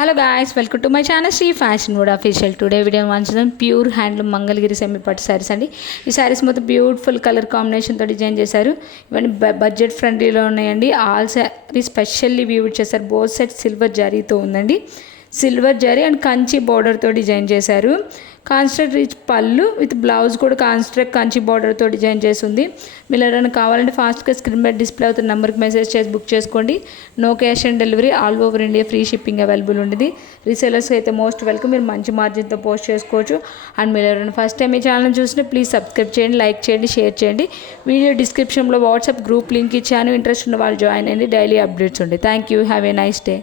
Hello guys, welcome to my channel Sri fashion wood official. Today video మంచిదని pure handloom Mangalagiri semi పట్టు శారీస్ అండి. ఈ శారీస్ మొత్తం బ్యూటిఫుల్ కలర్ కాంబినేషన్తో డిజైన్ చేశారు. ఇవన్నీ బడ్జెట్ ఫ్రెండ్లీలో ఉన్నాయండి. ఆల్ శారీ స్పెషల్లీ వ్యూడ్ చేశారు. బోత్ సెట్ సిల్వర్ జరీతో ఉందండి. సిల్వర్ జరీ అండ్ కంచి బార్డర్తో డిజైన్ చేశారు. Contrast rich pallu with blouse కూడా కాన్స్ట్రక్ట్ కంచి బార్డర్తో డిజైన్ చేసింది. మీరు ఎవరైనా కావాలంటే ఫాస్ట్గా స్క్రీన్ మీద డిస్ప్లే అవుతున్న నెంబర్కి మెసేజ్ చేసి బుక్ చేసుకోండి. No cash on delivery, all over India free shipping available ఉంటుంది. రీసేలర్స్కి అయితే మోస్ట్ వెల్కమ్. మీరు మంచి మార్జిన్తో పోస్ట్ చేసుకోవచ్చు. అండ్ మీరు ఎవరైనా ఫస్ట్ టైం ఈ ఛానల్ చూసినా ప్లీజ్ సబ్స్క్రైబ్ చేయండి, లైక్ చేయండి, షేర్ చేయండి. వీడియో డిస్క్రిప్షన్లో వాట్సాప్ గ్రూప్ లింక్ ఇచ్చాను. ఇంట్రెస్ట్ ఉన్న వాళ్ళు జాయిన్ అయ్యండి. డైలీ అప్డేట్స్ ఉంటాయి. Thank you. Have a nice day.